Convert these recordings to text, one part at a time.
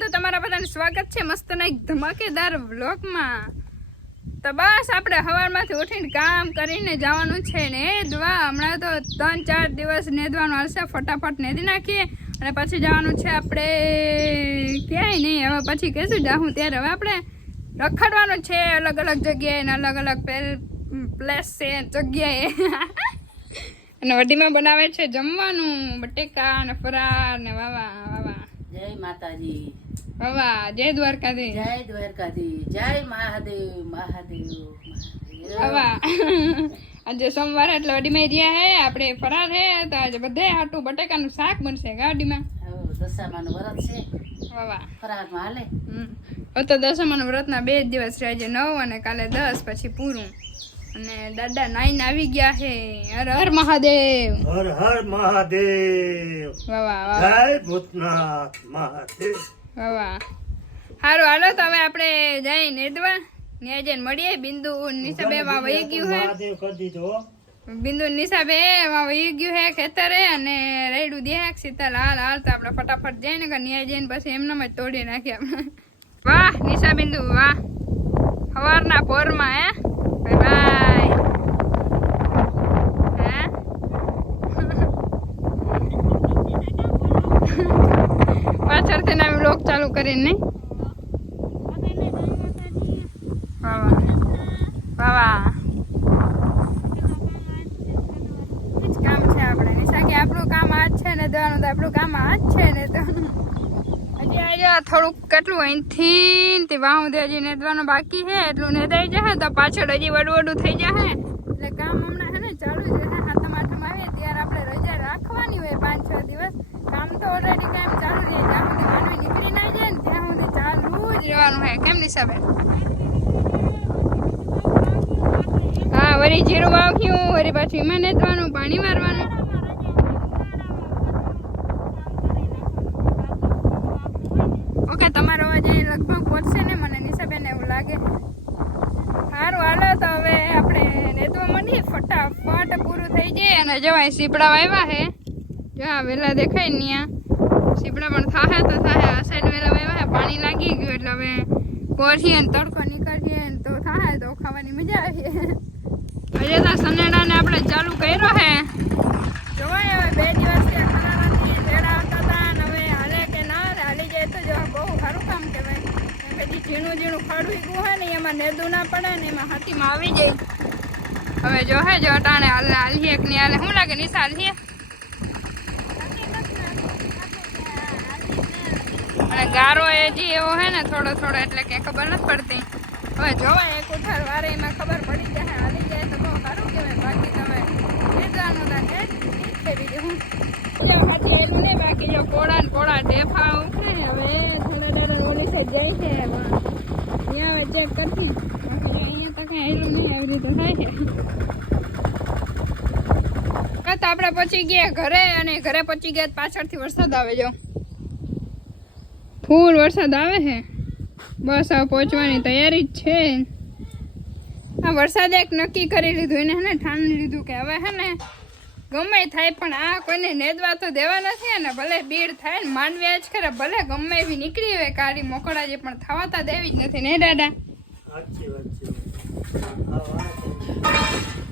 તો તમારા બધાનું સ્વાગત છે મસ્તના એક ધમાકેદાર વ્લોગમાં। તો બસ આપણે સવારમાંથી ઉઠીને કામ કરીને જવાનું છે નેદવા। હમણાં તો 3-4 દિવસ નેદવાનું હશે, ફટાફટ નેદી નાખીએ અને પછી જવાનું છે આપણે ક્યાંય નહીં। હવે પછી કહેશું જાઉં ત્યારે હવે આપણે રખડવાનું છે અલગ અલગ જગ્યાએ ને અલગ અલગ પ્લેસ છે જગ્યાએ। અને વડીમાં બનાવે છે જમવાનું, બટેકા ને ફરાર ને વાવા વાવા। જય માતાજી, વાવા, જય દ્વારકાધીશ, જય દ્વારકાધીશ, જય મહાદેવ મહાદેવ વાવા। આજે સોમવાર એટલે વડીમાં રહ્યા હે, આપણે ફરાર હે તો આજે બધે હાટું બટેકાનું શાક બનશે ગાડીમાં। દશામાનું વ્રત છે, વાવા ફરારમાં હાલે। હવે તો દશામાનું વ્રતના 2 દિવસ છે, આજે 9 અને કાલે 10 પછી પૂરું। અને દાદા નાઈને આવી ગયા હે। હર હર મહાદેવ, હર હર મહાદેવ, વાવા વાવા, જય ભૂતનાથ મહાદેવ, વાવા। સારું હાલો તો હવે આપણે જઈ નેદવા ને જઈને મળીએ। બિંદુ નિશાબે માં વહી ગયું હે, મહાદેવ કરી દીધો। બિંદુ નિશાબે માં વહી ગયું હે ખેતરે અને રેડું દે સીતા લાલ હાલ તો આપણે ફટાફટ જઈને કે ન્યાય જઈને પછી એમનામ જ તોડી નાખીએ આપણે। વાહ નિશા બિંદુ વાહ, સવારના પોરમાં હે બાય હે પાછળથી ના વ્લોગ ચાલુ કરીને નહીં વાવા વાવા કામ છે આપણે નિશા કે આપણું કામ આ જ છે ને દેવાનું, તો આપણું કામ આ જ છે ને તો હજી આજે થોડુંક કેટલું અહીંથી તે વાહું હજી નેદવાનું બાકી છે, એટલું નેદાઈ જશે તો પાછળ હજી વડું થઈ જશે એટલે કામ હમણાં છે ને ચાલુ જ રહેશે। હાથમ આવીએ ત્યારે આપણે રજા રાખવાની હોય 5-6 દિવસ, કામ તો ઓલરેડી કામ ચાલુ રહે, જ્યાં સુધી માંડવી નીકળી ના જાય ને ત્યાં સુધી ચાલુ જ રહેવાનું હોય। કેમ નિશાબેન? હા વળી જીરું વાવ્યું, વળી પાછું એમાં નેદવાનું, પાણી મારવાનું। ઓકે તમારો અવાજ લગભગ પહોંચશે ને મને નિશાબેન એવું લાગે। સારું હાલો તો હવે આપણે નેદવા માંડીએ, ફટાફટ પૂરું થઈ જાય અને જવાય સીપડા વાવ્યા હે જો આ વેલા દેખાય ને ત્યાં સીપડા પણ થાહે તો થાહે। આ સાઈડ વેલા વાવ્યા હે, પાણી લાગી ગયું એટલે હવે પોરીએ ને તડકો નીકળીએ ને તો થાહે તો ખાવાની મજા આવી। હજે તો સનેડાને આપણે ચાલુ કર્યો હે, જોવાય હવે 2 દિવસથી ખરાવાથી ભેડા આવતા હતા ને હવે હાલે કે ના હાલી જાય તો જો બહુ સારું કામ કહેવાય। પછી ઝીણું ઝીણું ખડું ગયું હોય ને એમાં નેદું ના પડે ને એમાં હાથીમાં આવી જાય। હવે જો હે જો અટાણે હાલીએ કે નહીં હાલે, શું લાગે નિશા હાલીએ? અને ગારો એ જે એવો હે ને થોડો થોડો એટલે કે ખબર નથી પડતી। હવે જોવાય એક ઉઠાર વારે એમાં ખબર પડી જાય, હાલી જાય તો બહુ સારું કહેવાય। બાકી તમે નેદવાનું હતા ને બીજું હું હાથેલું નહીં, બાકી જો કોળા ને કોળા ઢેફા ઉઠે હવે થોડા દાડા ઓલી સાઈડ જાય છે ત્યાં ચેક કરતી, અહીંયા તો કઈ હેલું નહીં આવી રીતે થાય છે। તો આપણે પહોંચી ગયા ઘરે અને ઘરે પહોંચી ગયા પાછળથી વરસાદ આવે, જો ફૂલ વરસાદ આવે છે। બસ હવે પહોંચવાની તૈયારી જ છે। આ વરસાદ એક નક્કી કરી લીધું એને હે ને ઠાણી લીધું કે હવે હે ને ગમે થાય પણ આ કોઈને નેદવા તો દેવા નથી અને ભલે ભીડ થાય ને માંડવી જ કરે, ભલે ગમે એવી નીકળી હોય કાળી મોકળા જે પણ થવાતા દેવી જ નથી ને દાદા। સાચી વાત છે।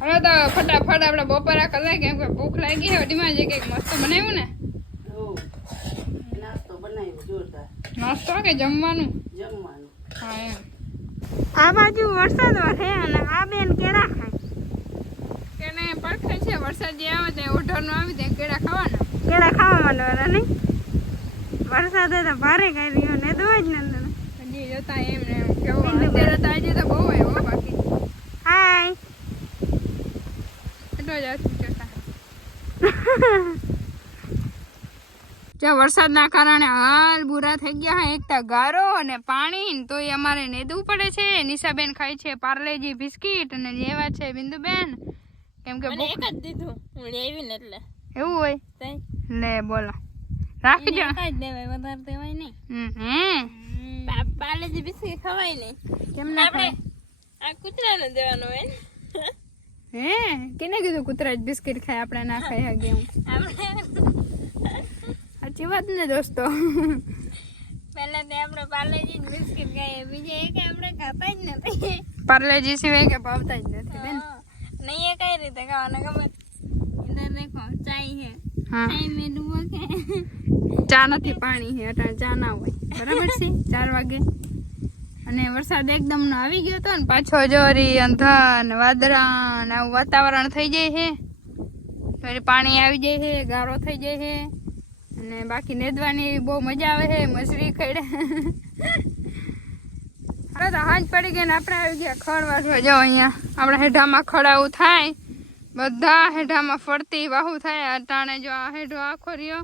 હવે તો ફટાફટ આપણે બપોરા કલાક કેમ કે ભૂખ લાગી છે, વડીમાં જે કંઈક મસ્ત બનાવ્યું ને નાસ્તો બનાવ્યો જોરદાર, નાસ્તો કે જમવાનું? જમવાનું। હા એમ આ બાજુ વરસાદ વરસે અને આ બેન કેળા ખાય, કેને પડખે છે વરસાદ જે આવે ત્યાં ઓઢરનો આવી ત્યાં કેળા ખાવાના, કેળા ખાવા માંડવાના નહીં? વરસાદે તો ભારે કર્યો ને દોય જ ને હજી જોતા એમ ને એમ કેવું અત્યારે તો આજે તો બહુ હોય હો, બાકી હાય એટલો જ હતું જોતા। જો વરસાદના કારણે હાલ બુરા થઈ ગયા હે, એક તો ગારો અને પાણી તો એ અમારે નેદવું પડે છે। નિશાબેન ખાય છે પાર્લેજી બિસ્કીટ અને લેવા છે બિંદુબેન કેમ કે એક જ દીધું હું લેવી ને એટલે એવું હોય તઈ લે બોલો રાખજો કાઈ જ દેવાય, વધારે દેવાય નહીં। હે પાર્લેજી બિસ્કિટ ખવાય નહીં, કેમ ના ખાય? આ કૂતરાને દેવાનું હોય હે કેને કીધું કૂતરા જ બિસ્કિટ ખાય આપણે ના ખાઈ હગે? હું આપણે સાચી વાત ને દોસ્તો। પહેલા એટલે તે આપણે પાર્લેજી બિસ્કિટ ખાઈએ, બીજે એક આપણે ખાતા જ નથી. પાર્લેજી સિવાય કે ભાવતા જ નથી બેન. નહીં એ કઈ રીતે ખાવાના ખબર? ઇધર દેખો ચાય હે, હા ચાય મે ડૂબો કે ચા નથી, પાણી છે. અટાણે ચા ના હોય, બરાબર છે. 4 વાગે અને વરસાદ એકદમ નો આવી ગયો હતો ને પાછો જોરી અંધાર ને વાદળા ને આવું વાતાવરણ થઈ જાય છે. ફરી પાણી આવી જાય છે, ગારો થઈ જાય છે અને બાકી નેદવાની બહુ મજા આવે છે. મસરી ખડે હવે તો હાંજ પડી ગઈ ને આપણે આવી ગયા ખડ વાળવા. જો અહીંયા આપણા હેઠામાં ખડાવું થાય, બધા હેઠામાં ફરતી વાહુ થાય. અટાણે જો આ હેઠો આખો રહ્યો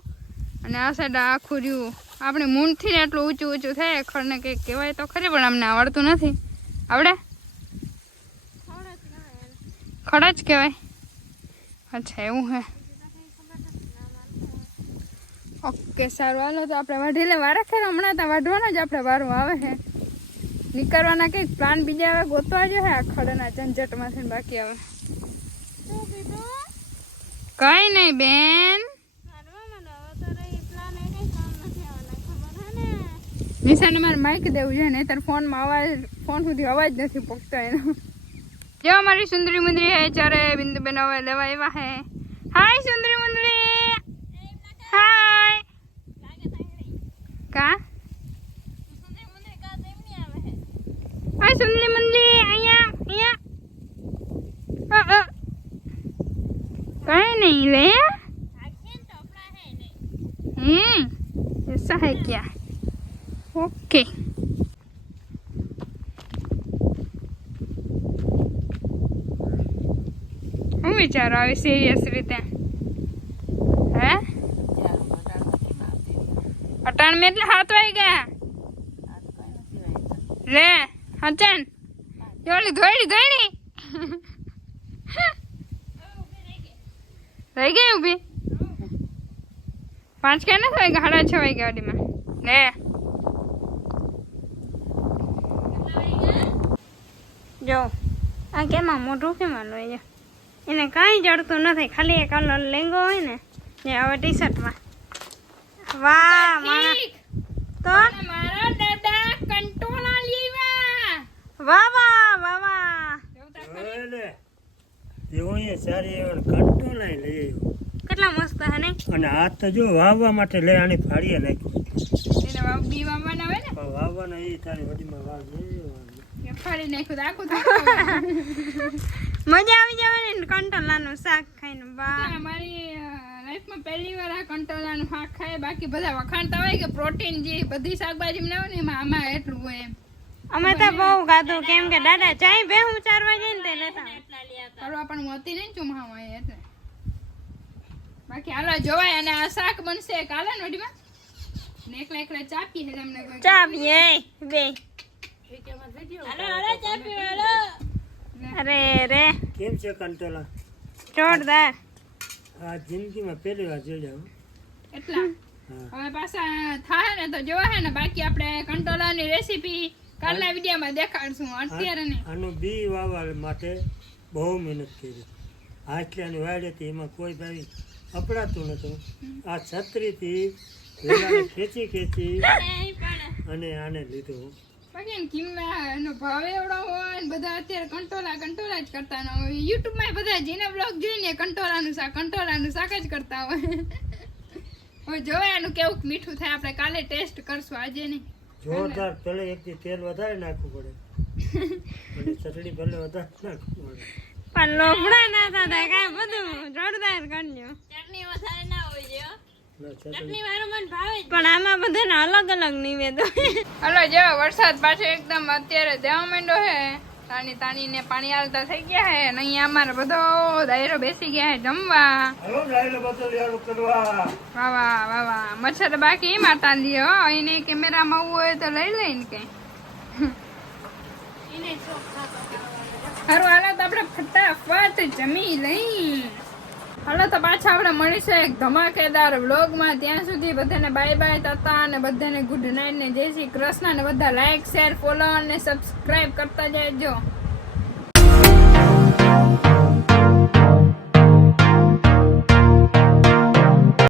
અને આ સાઈડ આખું રહ્યું. આપણે મૂંઢથી ને એટલું ઊંચું ઊંચું થાય. ખડને કંઈક કહેવાય તો ખરી, પણ અમને આવડતું નથી. આવડે? ખડ જ કહેવાય. અચ્છા એવું હે. ઓકે સારું, હાલો તો આપણે વાઢી લે. વારા ખેર હમણાં તો વાઢવાના જ આપણે વારું આવે છે. નીકળવાના કંઈક પ્લાન બીજા આવે ગોતવા જો હે આ ખડના ઝંઝટમાંથી. બાકી આવે કઈ નહીં બેન. નિશાને મારે માઇક દેવું છે, નહીં તાર ફોનમાં અવાજ, ફોન સુધી અવાજ નથી પહોંચતો એનો. જો અમારી સુંદરી મુંદરી હે ચારે બિંદુબેન હવે લેવા આવ્યા હે. હાય સુંદરી મુંદરી, હાય. કા હાય સુંદરી મુંદરી, અહીંયા અહીંયા કઈ નહીં લે. ऐसा है क्या? ओके હું વિચારો આવે સિરિયસ રીતે હે? અટાણ મેં એટલે 7 વાગ્યા લે. હચન જોલી ધોઈડી રહી ગઈ ઊભી. 5 કે નથી વાગ્યા, 6:30 વાગ્યા ગાડીમાં લે. જો આ કેમાં મોઢું કેમાં લોહી એને કાંઈ જડતું નથી, ખાલી એક કલર લેંગો હોય ને જે હવે ટી શર્ટમાં. વાહ મારા તો મારા દાદા કંટોલા લેવા. વાહ વાહ વાહ વાહ, એટલે એવું અહીંયા સારી એવા કંટોલા લઈ આવ્યો. કેટલા મસ્ત હે ને. અને આ તો જો વાવવા માટે લઈ આની ફાડીએ નાખ્યું. એને બી વાવવાના હોય ને, પણ વાવવાના એ તારી વડીમાં વાવ એ ફાડી નાખ્યું તો આખું થાય. મજા આવી જાવે ને કંટોલાનું શાક ખાઈને. વાહ, અમારી લાઈફમાં પહેલી વાર આ કંટોલાનું શાક ખાય. બાકી બધા વખાણતા હોય કે પ્રોટીન જે બધી શાકભાજી બનાવે ને એમાં આમાં એટલું હોય એમ. અમે તો બહુ ખાધું, કેમ કે દાદા ચાય બેહું ચારવા જઈને તે લેતા કરવા પણ હોતી નહીં ચુમાવા એટલે. બાકી હાલો જોવાય. અને આ શાક બનશે કાલે નોડીમાં ને એકલા એકલા ચા પી છે તમને કોઈ ચા પીએ બે. અરે રે કેમ છે કંટોલા? જોરદાર. આ જિંદગીમાં પહેલી વાર જોયા હો. એટલા હા. હવે પાછા થાય ને તો જોવા હે ને. બાકી આપણે કંટોલાની રેસીપી કાલના વિડીયોમાં દેખાડશું, અત્યારે નહીં. આનું બી વાવવા માટે બહુ મહેનત કરી. આટલાની વાડ હતી, એમાં કોઈ ભાઈ અપડાતું નતું. આ છત્રીથી વેલાને ખેંચી ખેંચી અને આને લીધું. બાકી એની કિંમત એનો ભાવ એવડો હોય ને બધા અત્યારે કંટોલા જ કરતા ન હોય. યુટ્યુબમાં બધા જેના બ્લોગ જોઈને કંટોલાનું શાક જ કરતા હોય. હવે જોવે એનું કેવું મીઠું થાય. આપણે કાલે ટેસ્ટ કરશું, આજે નહીં. જોરદાર. પેલે એકથી તેલ વધારે નાખવું પડે અને ચટણી ભલે વધારે નાખવું પડે. પણ લોભડા ના થતા કાંઈ બધું જોરદાર કરજો. ચટણી વધારે ના હોય છે ચટણી વાળું મને ભાવે, પણ આમાં બધાને અલગ અલગ નિવેદ હોય. હલો જો વરસાદ પાછો એકદમ અત્યારે દેવા માંડ્યો હે. તાની ને પાણી હાલતા થઈ ગયા હે ને અહીંયા અમારે બધો દાયરો બેસી ગયા હે જમવા. હાલો ડાયલો બદલ યાર કરવા. વાહ મચ્છર બાકી માતા લ્યો. એને કેમેરામાં આવવું હોય તો લઈ લઈને કઈ સારું. હાલો તો આપણે ફટાફટ જમી લઈ. હાલો તો પાછા આપણે મળીશું એક ધમાકેદાર વ્લોગમાં. ત્યાં સુધી બધાને બાય બાય તાતા અને બધાને ગુડ નાઇટ ને જય શ્રી કૃષ્ણ. ને બધા લાઈક શેર ફોલો અને સબસ્ક્રાઇબ કરતા જજો.